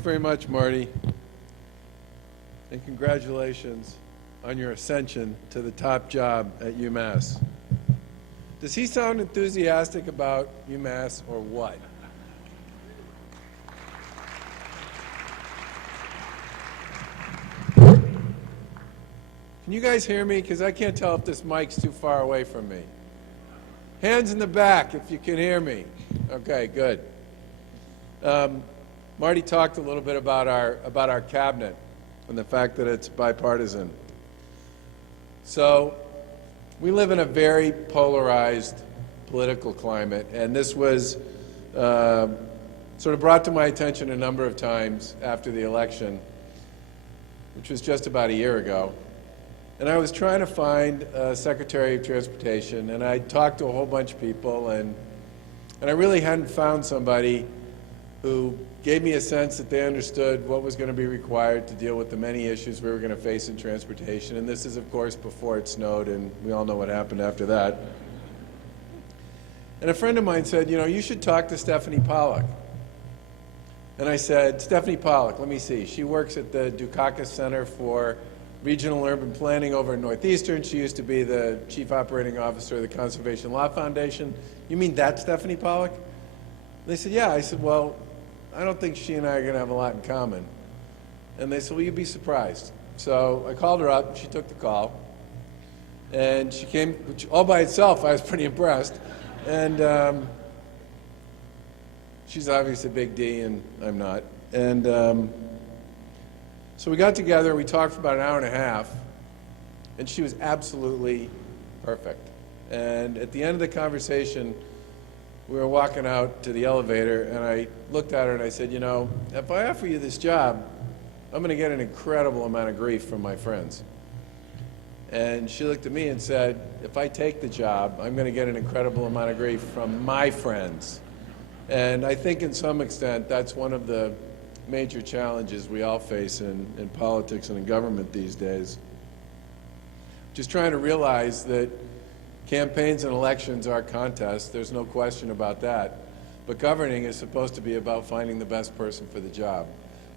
very much, Marty. And congratulations on your ascension to the top job at UMass. Does he sound enthusiastic about UMass or what? Can you guys hear me? Because I can't tell if this mic's too far away from me. Hands in the back if you can hear me. Okay, good. Marty talked a little bit about our cabinet and the fact that it's bipartisan. So we live in a very polarized political climate, and this was sort of brought to my attention a number of times after the election, which was just about a year ago. And I was trying to find a Secretary of Transportation, and I talked to a whole bunch of people, and I really hadn't found somebody who gave me a sense that they understood what was going to be required to deal with the many issues we were going to face in transportation. And this is, of course, before it snowed, and we all know what happened after that. And a friend of mine said, you know, you should talk to Stephanie Pollack. And I said, Stephanie Pollack, let me see. She works at the Dukakis Center for Regional Urban Planning over in Northeastern. She used to be the Chief Operating Officer of the Conservation Law Foundation. You mean that Stephanie Pollack? They said, yeah. I said, well, I don't think she and I are going to have a lot in common. And they said, well, you'd be surprised. So I called her up, and she took the call. And she came, which all by itself, I was pretty impressed. And she's obviously a big D, and I'm not. And so we got together, we talked for about an hour and a half, and she was absolutely perfect. And at the end of the conversation, we were walking out to the elevator, and I looked at her and I said, you know, if I offer you this job, I'm going to get an incredible amount of grief from my friends. And she looked at me and said, if I take the job, I'm going to get an incredible amount of grief from my friends. And I think in some extent that's one of the major challenges we all face in politics and in government these days. Just trying to realize that campaigns and elections are contests, there's no question about that. But governing is supposed to be about finding the best person for the job.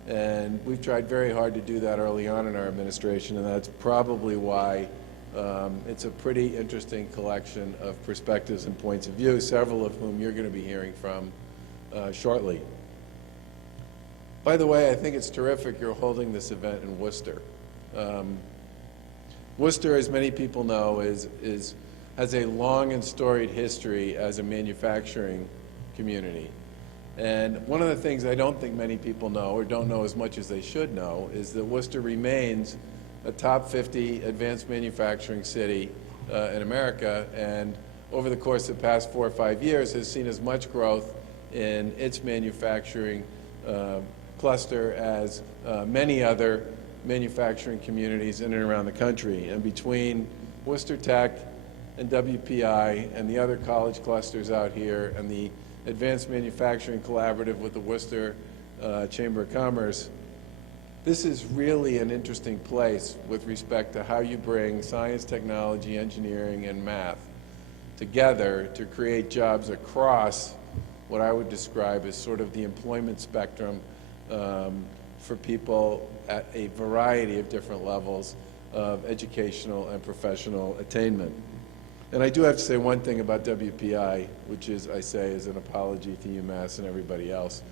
And we've tried very hard to do that early on in our administration, and that's probably why it's a pretty interesting collection of perspectives and points of view, several of whom you're going to be hearing from shortly. By the way, I think it's terrific you're holding this event in Worcester. Worcester, as many people know, has a long and storied history as a manufacturing community. And one of the things I don't think many people know, or don't know as much as they should know, is that Worcester remains a top 50 advanced manufacturing city in America, and over the course of the past 4 or 5 years has seen as much growth in its manufacturing cluster as many other manufacturing communities in and around the country. And between Worcester Tech and WPI and the other college clusters out here and the Advanced Manufacturing Collaborative with the Worcester Chamber of Commerce, this is really an interesting place with respect to how you bring science, technology, engineering, and math together to create jobs across what I would describe as sort of the employment spectrum for people at a variety of different levels of educational and professional attainment. And I do have to say one thing about WPI, which is, I say, is an apology to UMass and everybody else.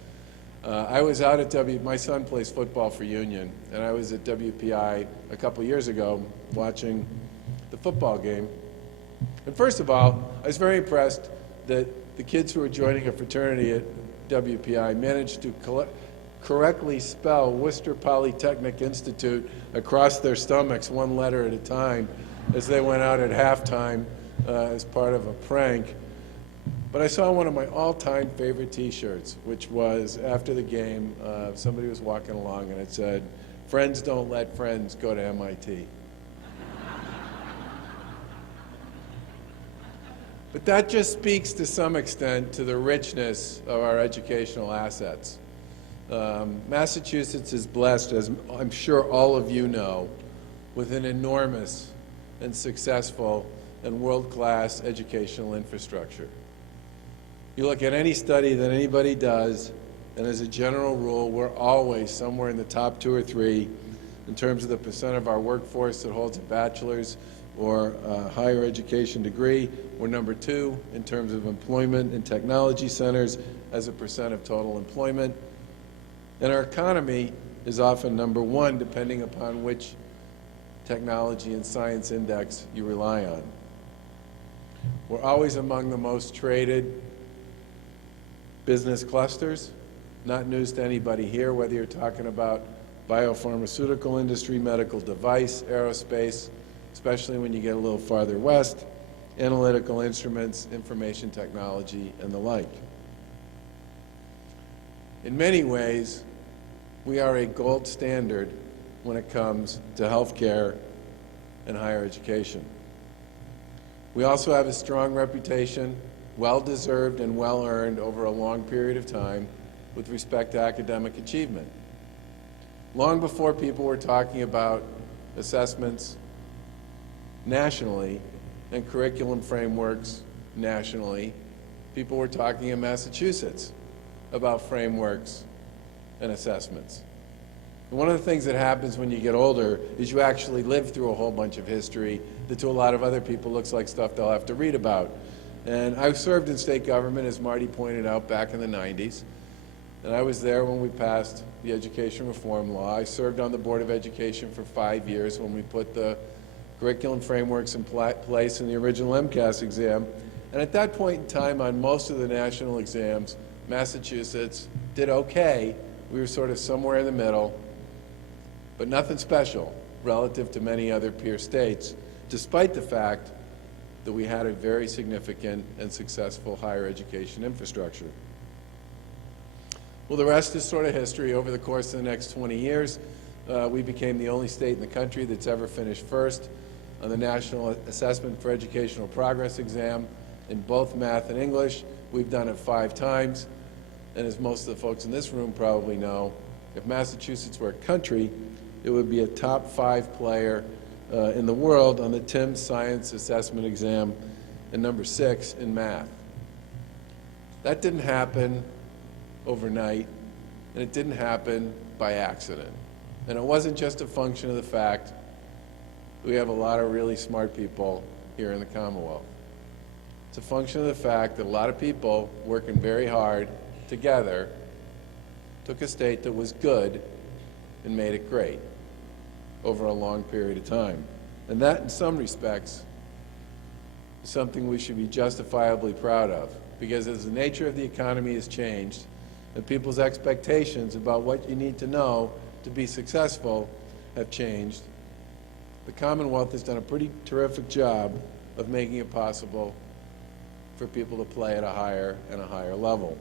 I was out at my son plays football for Union, and I was at WPI a couple years ago watching the football game. And first of all, I was very impressed that the kids who were joining a fraternity at WPI managed to correctly spell Worcester Polytechnic Institute across their stomachs one letter at a time as they went out at halftime as part of a prank. But I saw one of my all-time favorite T-shirts, which was, after the game, somebody was walking along and it said, "Friends don't let friends go to MIT." But that just speaks to some extent to the richness of our educational assets. Massachusetts is blessed, as I'm sure all of you know, with an enormous and successful and world-class educational infrastructure. You look at any study that anybody does, And as a general rule, we're always somewhere in the top 2 or 3 in terms of the percent of our workforce that holds a bachelor's or higher education degree. We're number 2 in terms of employment in technology centers as a percent of total employment. And our economy is often number 1, depending upon which technology and science index you rely on. We're always among the most traded business clusters. Not news to anybody here, whether you're talking about biopharmaceutical industry, medical device, aerospace, especially when you get a little farther west, analytical instruments, information technology, and the like. In many ways, we are a gold standard when it comes to healthcare and higher education. We also have a strong reputation, well-deserved and well-earned over a long period of time with respect to academic achievement. Long before people were talking about assessments nationally and curriculum frameworks nationally, people were talking in Massachusetts about frameworks and assessments. And one of the things that happens when you get older is you actually live through a whole bunch of history that to a lot of other people looks like stuff they'll have to read about. And I served in state government, as Marty pointed out, back in the 90s. And I was there when we passed the education reform law. I served on the Board of Education for 5 years when we put the curriculum frameworks in place in the original MCAS exam. And at that point in time, on most of the national exams, Massachusetts did okay. We were sort of somewhere in the middle, but nothing special relative to many other peer states, despite the fact that we had a very significant and successful higher education infrastructure. Well, the rest is sort of history. Over the course of the next 20 years, we became the only state in the country that's ever finished first on the National Assessment for Educational Progress exam in both math and English. We've done it 5 times. And as most of the folks in this room probably know, if Massachusetts were a country, it would be a top 5 player in the world on the TIMSS Science Assessment exam and number 6 in math. That didn't happen overnight, and it didn't happen by accident. And it wasn't just a function of the fact that we have a lot of really smart people here in the Commonwealth. It's a function of the fact that a lot of people working very hard together took a state that was good and made it great over a long period of time. And that, in some respects, is something we should be justifiably proud of, because as the nature of the economy has changed and people's expectations about what you need to know to be successful have changed, the Commonwealth has done a pretty terrific job of making it possible for people to play at a higher and a higher level.